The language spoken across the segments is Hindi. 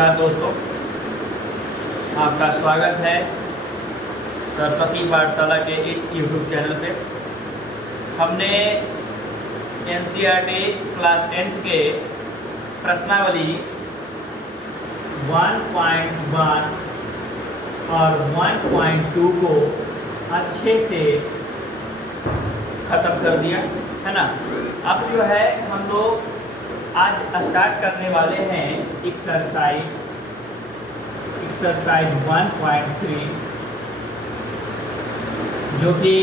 नमस्कार दोस्तों, आपका स्वागत है सरस्वती पाठशाला के इस YouTube चैनल पे। हमने NCERT क्लास 10th के प्रश्नावली 1.1 और 1.2 को अच्छे से ख़त्म कर दिया है ना। अब जो है हम लोग आज स्टार्ट करने वाले हैं एक्सरसाइज 1.3, जो कि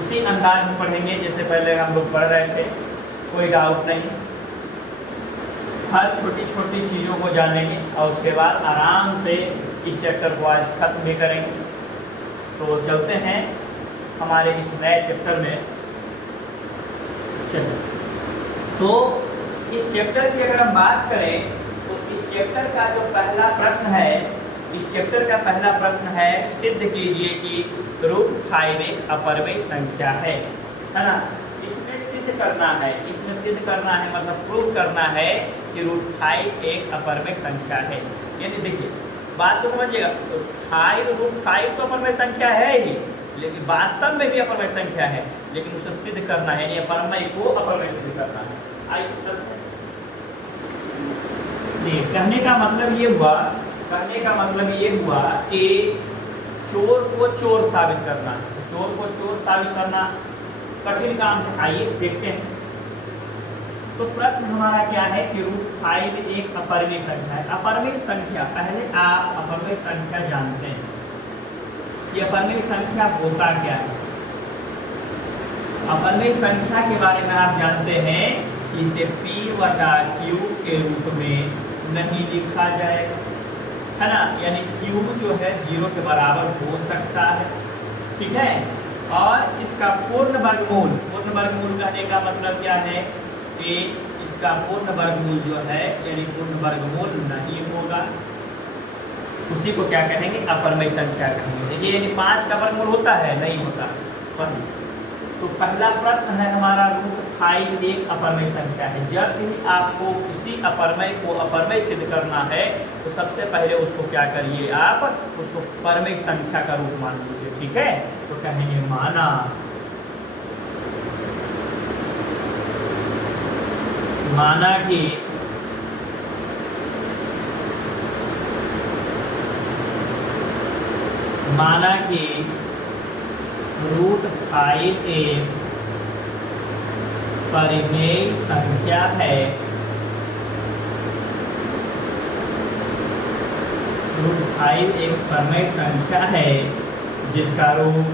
उसी अंदाज में पढ़ेंगे जैसे पहले हम लोग पढ़ रहे थे। कोई डाउट नहीं, हर छोटी छोटी चीज़ों को जानेंगे और उसके बाद आराम से इस चैप्टर को आज खत्म भी करेंगे। तो चलते हैं हमारे इस नए चैप्टर में। चलो, तो इस चैप्टर की अगर हम बात करें तो इस चैप्टर का जो पहला प्रश्न है, इस चैप्टर का पहला प्रश्न है सिद्ध कीजिए कि √5 एक अपरिमेय संख्या है ना। इसमें सिद्ध करना है, मतलब प्रूव करना है कि √5 एक अपरिमेय संख्या है। यानी देखिए बात तो समझिएगा, तो √5 तो अपरिमेय संख्या है ही, लेकिन वास्तव में भी अपरिमेय संख्या है, लेकिन उसे सिद्ध करना है, ये अपरिमेय को अपरिमेय सिद्ध करना है। आइए चलते हैं। कहने का मतलब ये हुआ कि चोर को चोर साबित करना, चोर को चोर साबित करना कठिन काम है। आइए देखते हैं। तो प्रश्न हमारा क्या है कि √5 एक अपरिमेय संख्या है। अपरिमेय संख्या, पहले आप अपरिमेय संख्या जानते हैं कि अपरिमेय संख्या होता क्या है। अपरिमेय संख्या के बारे में आप जानते हैं कि इसे P/Q के रूप में नहीं लिखा जाएगा, है ना। यानी Q जो है 0 के बराबर हो सकता है, ठीक है। और इसका पूर्ण वर्गमूल कहने का मतलब क्या है कि इसका पूर्ण वर्गमूल जो है यानी पूर्ण वर्गमूल नहीं होगा, उसी को क्या कहेंगे, अपरिमेय संख्या कहेंगे। देखिए यानी 5 का वर्गमूल होता है, नहीं होता। तो पहला प्रश्न है हमारा √5 एक अपरिमेय संख्या है। जब भी आपको किसी अपरिमेय को अपरिमेय सिद्ध करना है तो सबसे पहले उसको क्या करिए, आप उसको परिमेय संख्या का रूप मान लीजिए, ठीक है। तो कहेंगे माना कि √5 एक परिमेय संख्या है। √5 एक परिमेय संख्या है जिसका रूप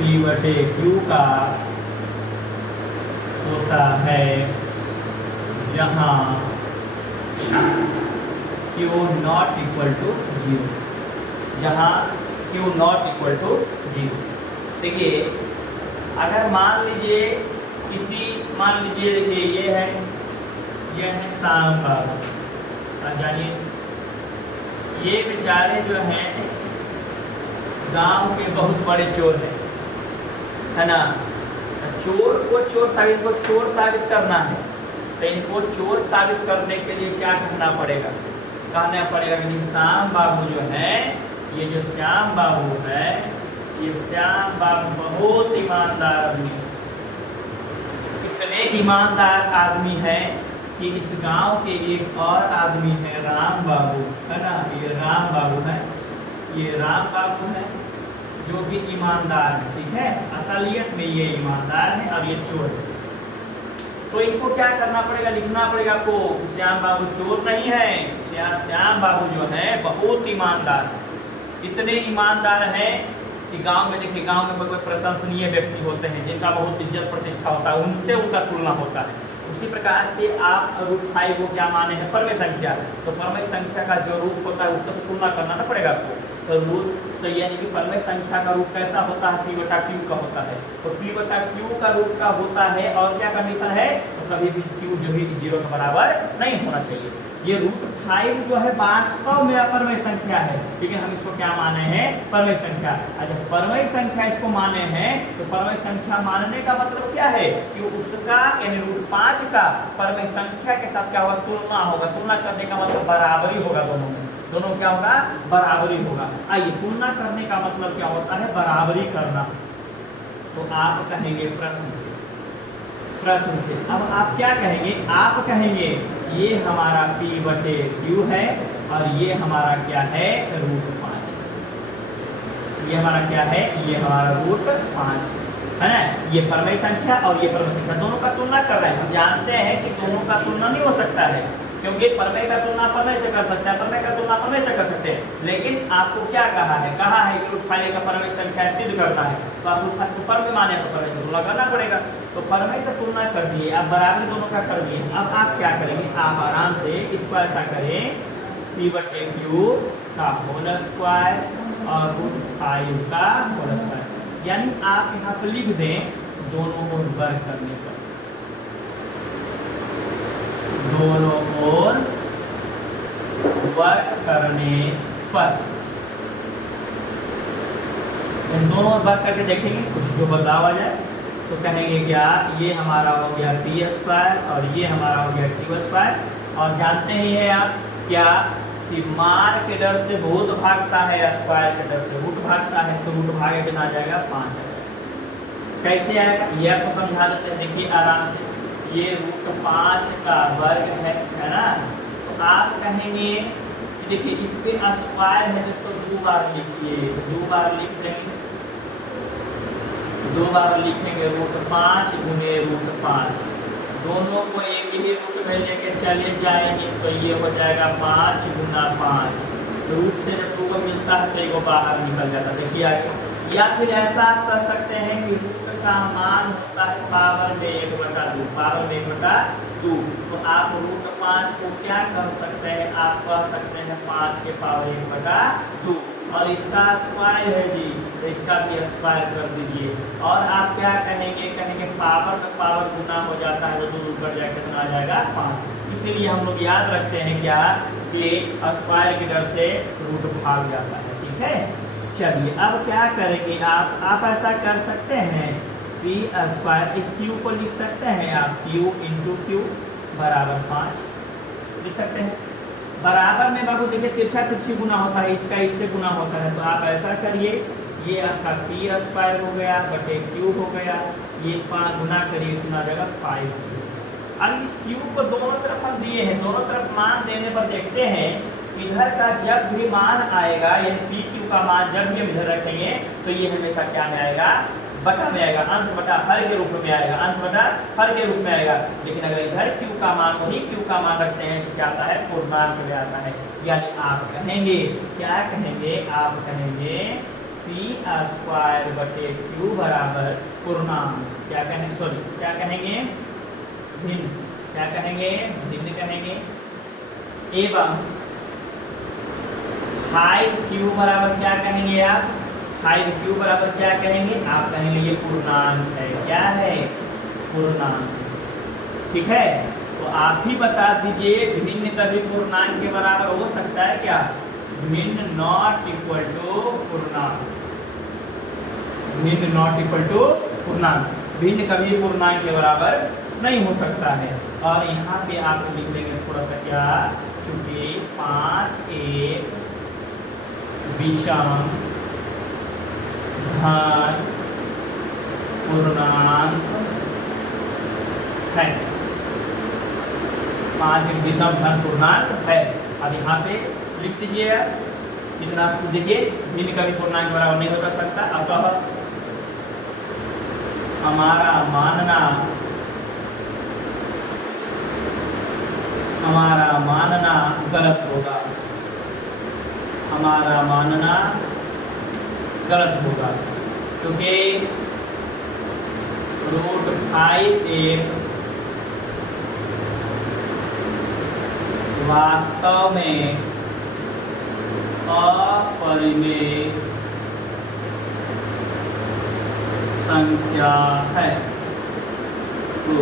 P/Q का होता है, जहाँ Q not equal to 0, देखिए अगर मान लीजिए देखिए ये है शाम बाबू, जानिए ये बेचारे जो हैं गांव के बहुत बड़े चोर हैं, है ना। चोर को चोर साबित करना है, तो इनको चोर साबित करने के लिए क्या कहना पड़ेगा कि श्याम बाबू जो है, ये जो श्याम बाबू है, ये श्याम बाबू बहुत ईमानदार आदमी, इतने ईमानदार आदमी है कि इस गांव के एक और आदमी है राम बाबू, है ना। ये राम बाबू है जो भी ईमानदार है, ठीक है। असलियत में ये ईमानदार है और ये चोर है। तो इनको क्या करना पड़ेगा, लिखना पड़ेगा आपको, श्याम बाबू चोर नहीं है, श्याम बाबू जो है बहुत ईमानदार, इतने ईमानदार हैं कि गांव में देखिए, गांव में कोई प्रशंसनीय व्यक्ति होते हैं जिनका बहुत इज्जत प्रतिष्ठा होता है, उनसे उनका तुलना होता है। उसी प्रकार से आप √5 को क्या माने हैं, परिमेय संख्या। तो परिमेय संख्या का जो रूप होता है उससे तुलना करना ना पड़ेगा आपको। तो यानी कि परिमेय संख्या का रूप कैसा होता है, P/Q का होता है। तो P/Q का रूप का होता है, और क्या कंडीशन है, तो कभी भी Q जो है 0 के बराबर नहीं होना चाहिए। ये √5 5 जो है वास्तव में अपरमेय संख्या है, लेकिन हम इसको क्या माने हैं, परमेय संख्या। जब परमेय संख्या इसको माने हैं तो परमेय संख्या मानने का मतलब क्या है कि उसका यानी √5 का परमेय संख्या के साथ क्या होगा, तुलना होगा। तुलना करने का मतलब बराबरी होगा, दोनों क्या होगा, बराबरी होगा। आइए, तुलना करने का मतलब क्या होता है, बराबरी करना। तो आप कहेंगे प्रश्न से अब आप क्या कहेंगे, आप कहेंगे ये हमारा P/Q है और ये हमारा क्या है, √5। ये हमारा क्या है, ये हमारा √5 है ना। ये परमेय संख्या और ये परमेय संख्या, दोनों का तुलना कर रहे हैं। हम जानते हैं कि दोनों का तुलना नहीं हो सकता है, क्योंकि परमेय का तुलना परमेय से कर सकते हैं, परमेय का तुलना परमेय से कर सकते हैं। लेकिन आपको क्या कहा है कि √5 का परमेय संख्या सिद्ध करना है, तो आप √5 को परमेय माने तो परमेय से तुलना करना पड़ेगा। तो परमेय से तुलना कर दिए, अब बराबरी दोनों का कर दिए। अब आप क्या करेंगे, आप आराम से इसको ऐसा करें, P/Q का होल स्क्वायर और √5 का होल स्क्वायर, यानी आप यहाँ पर लिख दें दोनों को वर्ग करने पर, दोनों ओर वर्ग करने पर। इन दोनों ओर वर्ग करके देखेंगे कुछ जो बदलाव आ जाए, तो कहेंगे क्या, ये हमारा हो गया P² और ये हमारा हो गया Q²। और जानते ही हैं आप क्या कि मार के डर से बहुत भागता है, स्क्वायर के डर से रूट भागता है, तो रूट भागे कितना आ जाएगा, 5 आ जाएगा। कैसे आएगा ये आपको समझा देते हैं, देखिए आराम से। ये √5 का वर्ग है ना। तो आप कहेंगे देखिए इस पे स्क्वायर है, जिसको 2 बार लिखिए, 2 बार लिख देंगे, 2 बार लिखेंगे √5 गुने √5, दोनों को एक ही रूट में लेके चले जाएंगे, तो ये हो जाएगा 5 गुना 5। रूट से जब 2 को मिलता है तो 1 बाहर निकल जाता है, देखिए आगे। या फिर ऐसा आप कर सकते हैं कि रूट का मान होता है पावर में 1/2, पावर में 1/2। तो आप √5 को क्या कर सकते हैं, आप कह सकते हैं 5 के पावर 1/2, और इसका स्क्वायर है जी, तो इसका भी स्क्वायर कर दीजिए। और आप क्या कहेंगे, पावर में पावर गुना हो जाता है, तो 2 ऊपर जाकर कितना आ जाएगा, 5। इसीलिए हम लोग याद रखते हैं क्या कि स्क्वायर की डर से रूट भाग जाता है, ठीक है। चलिए अब क्या करेंगे, आप ऐसा कर सकते हैं P² इस Q को लिख सकते हैं आप, Q × Q बराबर 5 लिख सकते हैं। बराबर में बाबू देखिए तिरछा तिरछी गुना होता है, इसका इससे गुना होता है, तो आप ऐसा करिए, ये आपका P² हो गया बटे Q हो गया, ये 5 गुना करिए कितना आ जाएगा, 5। अब इस Q को दोनों तरफ हम दिए हैं, दोनों तरफ मान देने पर देखते हैं इधर का जब भी मान आएगा, यानी PQ का मान जब भी हम इधर रखेंगे तो ये हमेशा क्या में आएगा, बटा में आएगा, अंश बटा हर के रूप में आएगा, अंश बटा हर के रूप में आएगा। लेकिन अगर इधर Q का मान, वही Q का मान रखते हैं तो क्या आता है, पूर्णांक में आता है। यानी आप कहेंगे, क्या कहेंगे, आप कहेंगे P² बटे Q बराबर पूर्णांक, क्या कहेंगे, सॉरी क्या कहेंगे, भिन्न, क्या कहेंगे, भिन्न कहेंगे। एवं 5Q बराबर क्या कहेंगे आप, 5Q बराबर क्या कहेंगे, आप कहेंगे ये पूर्णांक है, क्या है, पूर्णांक, ठीक है। तो आप ही बता दीजिए भिन्न कभी पूर्णांक के बराबर हो सकता है क्या, भिन्न नॉट इक्वल टू पूर्णांक, भिन्न नॉट इक्वल टू पूर्णांक, भिन्न कभी पूर्णांक के बराबर नहीं हो सकता है। और यहाँ पे आप लिख देंगे थोड़ा सा क्या, चूंकि 5 एक विषम धन पूर्णांक है, 5 एक विषम धन पूर्णांक है। अब यहाँ पे लिख दीजिए कितना, देखिए भिन्न कभी पूर्णांक बराबर नहीं हो सकता। अतः हमारा मानना गलत होगा, हमारा मानना गलत होगा, क्योंकि √5 एक वास्तव में अपरिमेय संख्या है। तो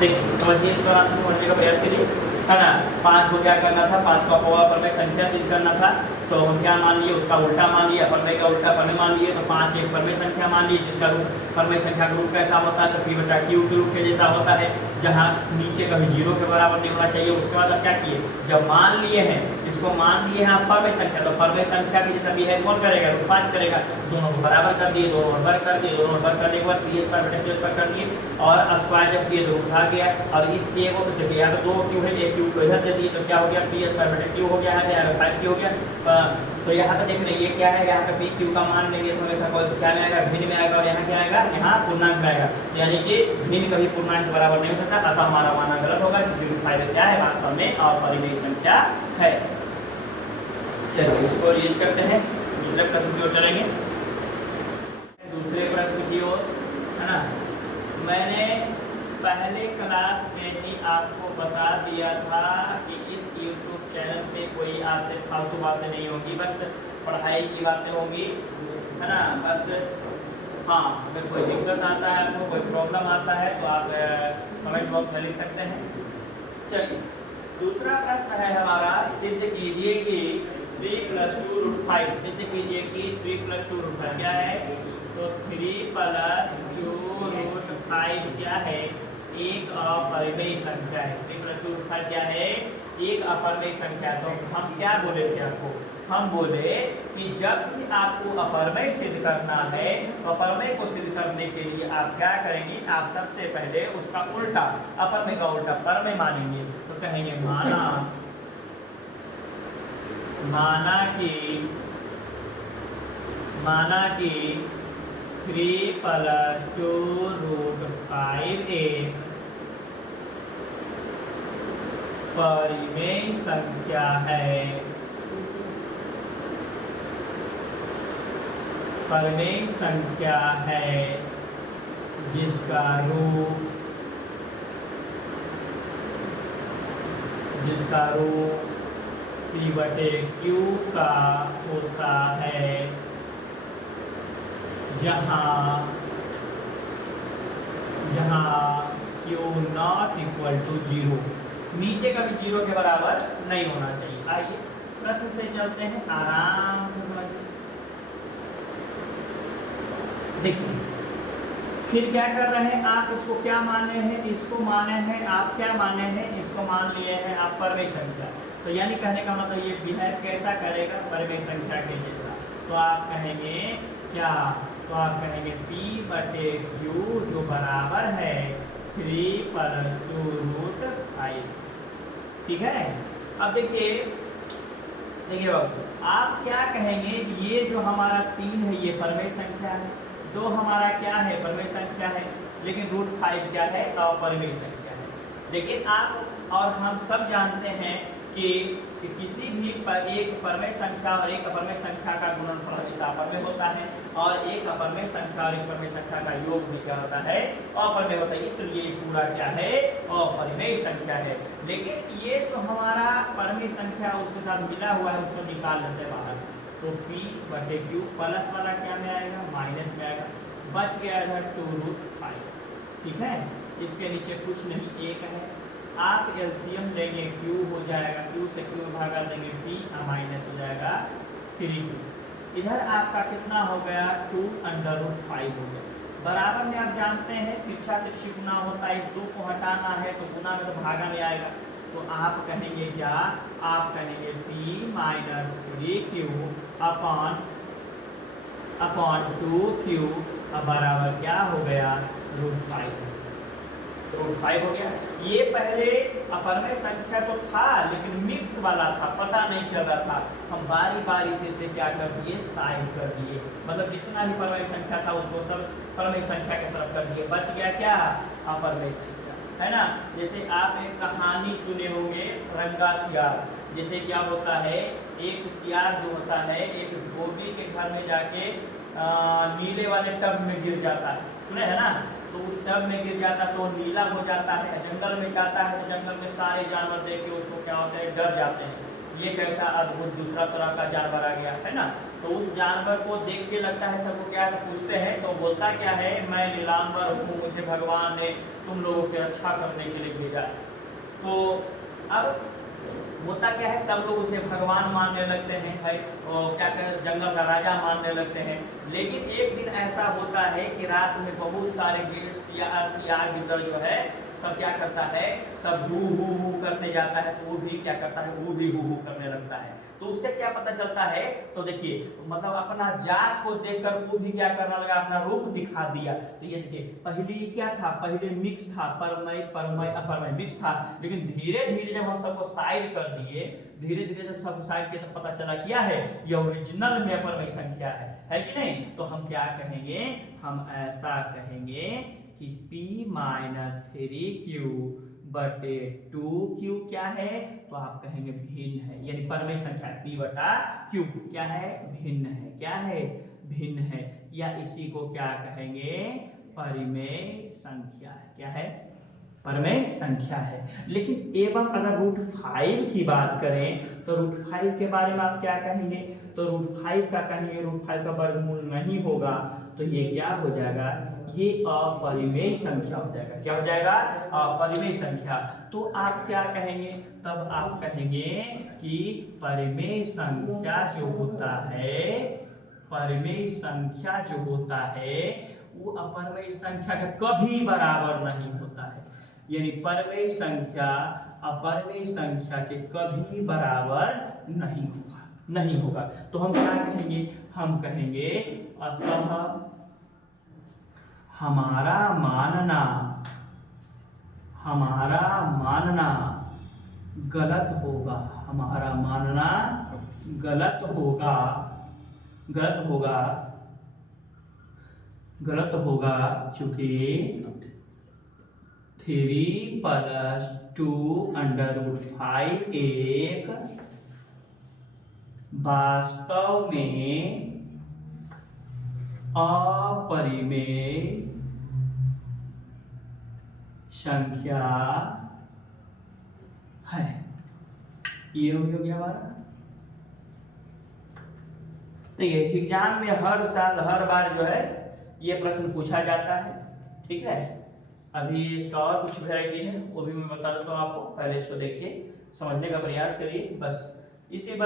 ठीक, समझिए इसको, आप समझने का प्रयास करिए, है ना। 5 को क्या करना था, 5 को अपवाद संख्या सिद्ध करना था, तो हम क्या मान लिए, उसका उल्टा मान लिया, अपरमेय का उल्टा अपरमेय मान लिए, तो 5 एक परमेय संख्या मान ली, जिसका रूप परमेय संख्या का रूप कैसा होता है, तो p बटा q के रूप के जैसा होता है, जहाँ नीचे कभी 0 के बराबर नहीं होना चाहिए। उसके बाद अब क्या किए, जब मान लिए हैं, इसको मान लिए हैं आप परमेय संख्या, तो परमेय संख्या की जैसा बिहेव कौन करेगा, रूट 5 करेगा। दोनों को बराबर कर दिए, दोनों वर्ग कर दिए, दोनों वर्ग करने के बाद p स्क्वायर बटा q स्क्वायर कर दिए, और स्क्वायर जब किए तो उठा गया, और इस a को जब या तो 2 q है, एक q को इधर दे दिए, तो क्या हो गया, p स्क्वायर बटा q हो गया है, 5 हो गया। तो यहाँ पे देख रहे ये क्या है, यहाँ पे p q का मान लेंगे तो हमेशा क्या में आएगा, भिन्न में आएगा, और यहाँ क्या आएगा, यहाँ पूर्णांक में आएगा, यानी कि भिन्न कभी पूर्णांक के बराबर नहीं हो सकता, अतः हमारा माना गलत होगा, क्योंकि रूट 5 क्या है, वास्तव में अपरिमेय संख्या है। चलिए इसको यूज करते हैं, दूसरे प्रश्न की ओर चलेंगे, दूसरे प्रश्न की ओर, है ना। मैंने पहले क्लास में ही आपको बता दिया था कि इस YouTube चैनल पे कोई आपसे फालतू बातें नहीं होंगी, बस पढ़ाई की बातें होंगी, है ना। बस हाँ, अगर कोई दिक्कत आता है, आपको कोई प्रॉब्लम आता है, तो आप कमेंट बॉक्स में लिख सकते हैं। चलिए दूसरा प्रश्न है हमारा, सिद्ध कीजिए कि 3 + 2 √5, सिद्ध कीजिए कि 3 + 2 √5 क्या है, तो 3 + 2 √5 क्या है, एक अपरिमेय संख्या है। 3 + 2 √5 क्या है, एक अपरिमेय संख्या। तो हम क्या बोले थे आपको, हम बोले कि जब भी आपको अपरिमेय सिद्ध करना है, अपरिमेय को सिद्ध करने के लिए आप क्या करेंगे, आप सबसे पहले उसका उल्टा, अपरिमेय का उल्टा परमेय मानेंगे। तो कहेंगे माना कि 3 + 2 √5 एक परिमेय संख्या है, परिमेय संख्या है, जिसका रूप p बटे q का होता है, जहाँ q नॉट इक्वल टू 0, नीचे का भी 0 के बराबर नहीं होना चाहिए। आइए प्रश्न से चलते हैं, आराम से समझिए। देखिए फिर क्या कर रहे हैं आप, इसको क्या माने हैं, इसको माने हैं आप, क्या माने हैं, इसको मान लिए हैं आप परमेय संख्या। तो यानी कहने का मतलब ये बिहेव कैसा करेगा, परमेय संख्या के जैसा। तो आप कहेंगे क्या, तो आप कहेंगे p बटे q जो बराबर है 3 + 2 √5, ठीक है। अब देखिए बाबू, आप क्या कहेंगे, ये जो हमारा 3 है ये परमेय संख्या है, 2 हमारा क्या है, परमेय संख्या है, लेकिन √5 क्या है, अपरिमेय संख्या है। लेकिन आप और हम सब जानते हैं कि किसी भी एक परमेय संख्या और एक अपरिमेय संख्या का गुणनफल हमेशा अपरिमेय होता है, और एक अपरिमेय संख्या और एक परमेय संख्या का योग भी क्या होता है, अपरिमेय होता है। इसलिए पूरा क्या है, अपरिमेय संख्या है। लेकिन ये जो हमारा परमेय संख्या उसके साथ मिला हुआ है, उसको निकाल लेते हैं बाहर, तो p बटे q प्लस वाला क्या में आएगा, माइनस में आएगा, बच गया इधर 2 √5, ठीक है। इसके नीचे कुछ नहीं, 1 है, आप एलसीएम लेंगे, q हो जाएगा, q से q भागा देंगे p, माइनस हो जाएगा 3q, इधर आपका कितना हो गया, 2√5 हो गया। बराबर में आप जानते हैं तिरछा तिरछी गुना होता है, इस 2 को हटाना है तो गुना में तो भागा में आएगा, तो आप कहेंगे क्या, आप कहेंगे p - 3q अपॉन 2q बराबर क्या हो गया, √5, तो 5 हो गया। ये पहले अपरिमेय संख्या तो था, लेकिन मिक्स वाला था, पता नहीं चल रहा था, हम बारी बारी से इसे क्या कर दिए, साइड कर दिए, मतलब जितना भी परमेय संख्या था उसको सब परमेय संख्या की तरफ कर दिए, बच गया क्या, अपरिमेय संख्या, है ना। जैसे आप एक कहानी सुने होंगे, रंगा सियार, जैसे क्या होता है, एक सियार जो होता है एक धोबी के घर में जाके नीले वाले टब में गिर जाता है, सुने है ना। तो उस टब में गिर जाता तो नीला हो जाता है, जंगल में जाता है तो जंगल में सारे जानवर देख के उसको क्या होता है, डर जाते हैं। ये कैसा अद्भुत दूसरा तरह का जानवर आ गया है ना। तो उस जानवर को देख के लगता है सबको क्या पूछते हैं, तो बोलता क्या है, मैं नीलांबर हूँ, मुझे भगवान ने तुम लोगों की रक्षा करने के लिए भेजा। तो अब होता क्या है, सब लोग उसे भगवान मानने लगते हैं, है और क्या कहते जंगल का राजा मानने लगते हैं। लेकिन एक दिन ऐसा होता है कि रात में बहुत सारे सियार गिद्दड़ जो है सब क्या करता है, सब हू करते जाता है, तो वो भी क्या करता है, वो भी हू करने लगता है। तो उससे क्या पता चलता है, तो देखिए मतलब अपना जात को देखकर वो भी क्या करने लगा, अपना रूप दिखा दिया। तो ये देखिए पहले क्या था, पहले मिक्स था, परमय परमय अपरमय मिक्स था, लेकिन धीरे धीरे जब हम सबको साइड कर दिए, धीरे धीरे जब सब साइड किए तो पता चला क्या है, ये ओरिजिनल में अपरमय संख्या है कि नहीं। तो हम क्या कहेंगे, हम ऐसा कहेंगे कि p-3q बटे 2q क्या है, तो आप कहेंगे भिन्न है, यानी परमेय संख्या p बटा q क्या है, भिन्न है, क्या है, भिन्न है, या इसी को क्या कहेंगे, परिमेय संख्या है, क्या है, परमेय संख्या है। लेकिन एवं अगर √5 की बात करें तो √5 के बारे में आप क्या कहेंगे, तो √5 का कहेंगे, √5 का वर्गमूल नहीं होगा, तो ये क्या हो जाएगा, ये अपरिमेय संख्या हो जाएगा, क्या हो जाएगा, अपरिमेय संख्या। तो आप क्या कहेंगे, तब आप कहेंगे कि परिमेय संख्या जो होता है, परिमेय संख्या जो होता है वो अपरिमेय संख्या के कभी बराबर नहीं होता है, यानी परिमेय संख्या अपरिमेय संख्या के कभी बराबर नहीं होगा। तो हम क्या कहेंगे, हम कहेंगे अतः हमारा मानना गलत होगा, हमारा मानना गलत होगा चूंकि 3 + 2 √5 एक वास्तव में अपरिमेय संख्या है। ये हो गया हमारा। देखिए एग्जाम में हर साल हर बार जो है ये प्रश्न पूछा जाता है, ठीक है। अभी इसका और कुछ वैरायटी है वो भी मैं बता देता हूँ आपको, पहले इसको देखिए, समझने का प्रयास करिए। बस इसमें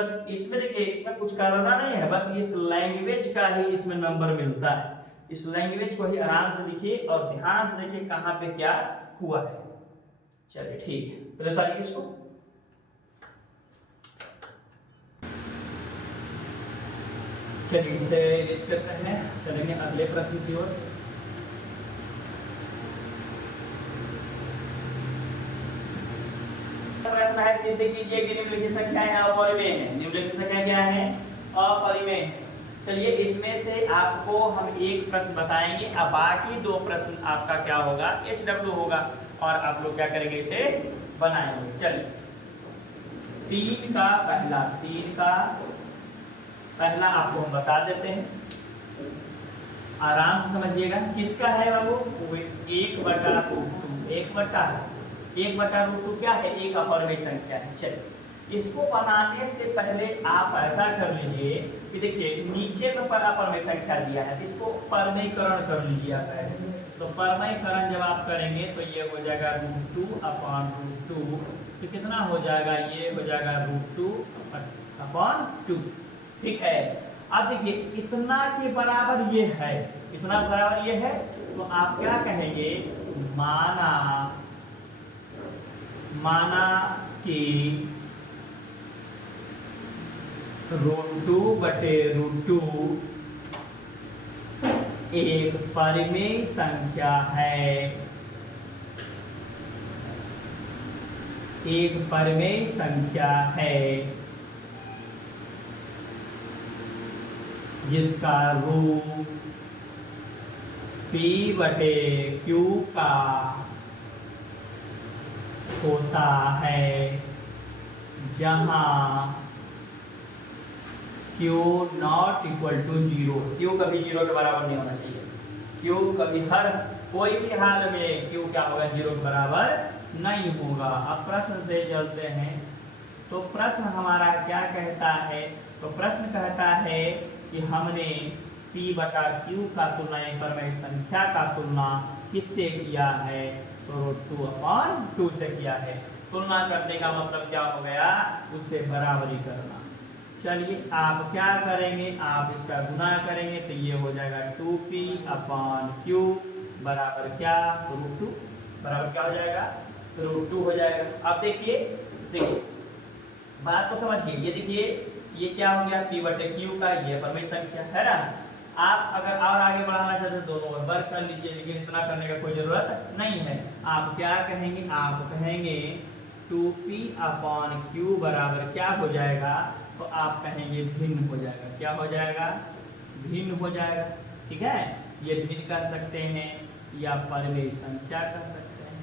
देखिए, इसमें कुछ करना नहीं है, बस इस लैंग्वेज का ही इसमें नंबर मिलता है। इस लैंग्वेज को ही आराम से लिखिए और ध्यान से देखिए कहाँ पे क्या हुआ है। चलिए ठीक है, पहले बताइए इसको। चलिए इसे लिस्ट करते हैं, चलेंगे अगले प्रश्न की ओर। प्रश्न है, सिद्ध कीजिए कि निम्नलिखित संख्याएं अपरिमेय हैं। निम्नलिखित संख्या क्या है, अपरिमेय है। चलिए इसमें से आपको हम एक प्रश्न बताएंगे, अब बाकी 2 प्रश्न आपका क्या होगा, HW होगा, और आप लोग क्या करेंगे, इसे बनाएंगे। चलिए 3 का पहला आपको हम बता देते हैं, आराम से समझिएगा। किसका है बाबू, 1/√2 क्या है, एक अपरिमेय संख्या है। चलिए इसको बनाने से पहले आप ऐसा कर लीजिए कि देखिए नीचे में अपरिमेय संख्या दिया है, तो इसको परमेयकरण कर लीजिए पहले। तो परमेयकरण जब आप करेंगे तो ये हो जाएगा √2/√2, तो कितना हो जाएगा, ये हो जाएगा √2/2, ठीक है। अब देखिए इतना के बराबर ये है, इतना बराबर ये है, तो आप क्या कहेंगे, माना कि √2/√2 एक परिमेय संख्या है, एक परिमेय संख्या है जिसका रूप p/q का होता है, जहां q ≠ 0। q कभी 0 के बराबर नहीं होना चाहिए, q कभी कोई भी हाल में q क्या होगा, 0 के बराबर नहीं होगा। अब प्रश्न से चलते हैं, तो प्रश्न हमारा क्या कहता है, तो प्रश्न कहता है कि हमने P बटा Q का तुलना एक परमेय संख्या का तुलना किससे किया है, तो √2/2 से किया है। तुलना करने का मतलब क्या हो गया, उससे बराबरी करना। चलिए आप क्या करेंगे, आप इसका गुना करेंगे तो ये हो जाएगा 2P/Q बराबर क्या, √2 बराबर क्या हो जाएगा, √2 हो जाएगा। अब देखिए बात को समझिए, ये देखिए ये क्या हो गया, P बटे Q का, ये परमेय संख्या है ना। आप अगर और आगे बढ़ाना चाहते हैं दोनों ओर वर्ग कर लीजिए, लेकिन इतना करने का कोई जरूरत नहीं है। आप क्या कहेंगे, आप कहेंगे 2P/Q बराबर क्या हो जाएगा, तो आप कहेंगे भिन्न हो जाएगा। क्या हो जाएगा, भिन्न हो जाएगा। ठीक है, ये भिन्न कर सकते हैं या परमेय संख्या कह सकते हैं,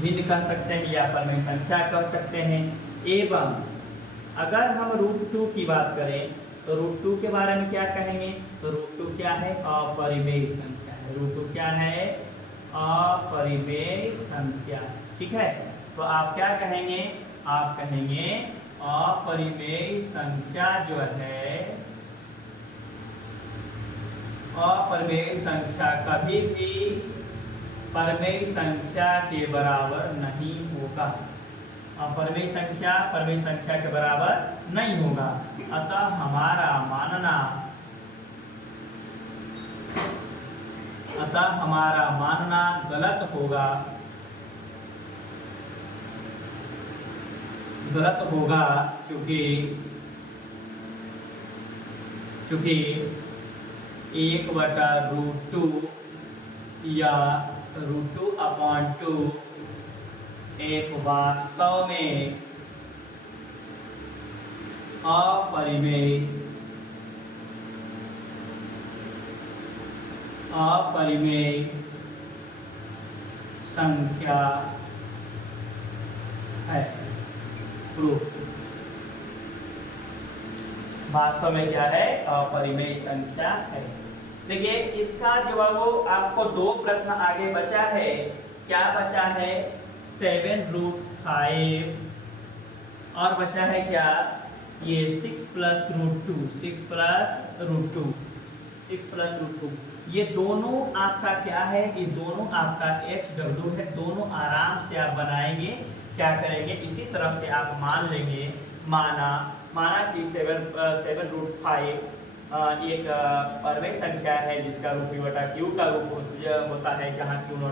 भिन्न कह सकते हैं या परमेय संख्या कह सकते हैं। एवं अगर हम √2 की बात करें तो √2 के बारे में क्या कहेंगे, तो √2 क्या है, अपरिमेय संख्या है। √2 क्या है, अपरिमेय संख्या। ठीक है, तो आप क्या कहेंगे, आप कहेंगे अपरिमेय संख्या जो है, अपरिमेय संख्या कभी भी परमेय संख्या के बराबर नहीं होगा। परमेय संख्या परमेय संख्या के बराबर नहीं होगा। अतः हमारा मानना गलत होगा, क्योंकि 1/√2 या √2/2 एक वास्तव में अपरिमेय संख्या है। प्रूफ वास्तव में क्या है, अपरिमेय संख्या है। देखिए इसका जवाब आपको दो प्रश्न आगे बचा है। क्या बचा है, 7√5 और बचा है क्या, ये 6+√2 ये दोनों आपका क्या है, ये दोनों आपका HW है। दोनों आराम से आप बनाएंगे, क्या करेंगे, इसी तरफ से आप मान लेंगे, माना कि 7√5 एक परमेय संख्या है जिसका रूप P बटा Q का रूप होता है, जहाँ Q ≠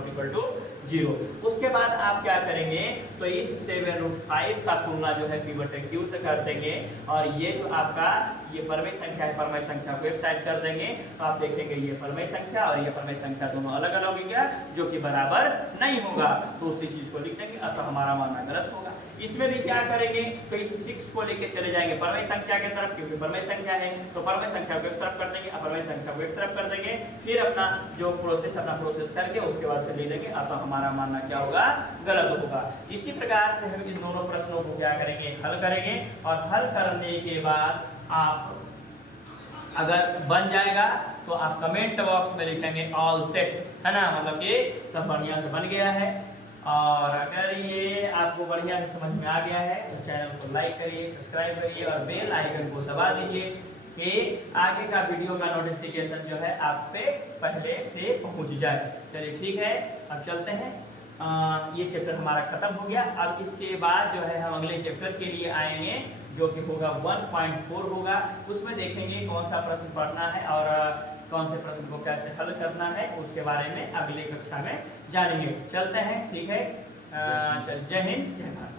0। उसके बाद आप क्या करेंगे, तो इस 7√5 का तुलना जो है P बटे Q से कर देंगे, और ये जो आपका ये परमेय संख्या है, परमेय संख्या को एक साइड कर देंगे, तो आप देखेंगे ये परमेय संख्या और ये परमेय संख्या दोनों अलग अलग हो गया, जो कि बराबर नहीं होगा। तो उसी चीज को लिख देंगे, अतः हमारा मानना गलत होगा। इसमें भी क्या करेंगे, तो इस 6 को लेके चले जाएंगे परमेय संख्या की तरफ, क्योंकि परमेय संख्या है, तो परमेय संख्या को एक तरफ कर देंगे, अपरमेय संख्या को एक तरफ कर देंगे, फिर अपना प्रोसेस करके उसके बाद फिर ले लेंगे, अतः हमारा मानना क्या होगा, गलत होगा। इसी प्रकार से हम इन दोनों प्रश्नों को क्या करेंगे, हल करेंगे, और हल करने के बाद आप अगर बन जाएगा तो आप कमेंट बॉक्स में लिखेंगे ऑल सेट, है ना, मतलब ये सब बढ़िया से बन गया है। और अगर ये आपको बढ़िया से समझ में आ गया है तो चैनल को लाइक करिए, सब्सक्राइब करिए और बेल आइकन को दबा दीजिए कि आगे का वीडियो का नोटिफिकेशन जो है आप पे पहले से पहुंच जाए। चलिए ठीक है, अब चलते हैं। ये चैप्टर हमारा खत्म हो गया। अब इसके बाद जो है हम अगले चैप्टर के लिए आएंगे, जो कि होगा 1.4 होगा। उसमें देखेंगे कौन सा प्रश्न पढ़ना है और कौन से प्रश्न को कैसे हल करना है, उसके बारे में अगली कक्षा में जानेंगे। चलते हैं, ठीक है। जय हिंद, जय भारत।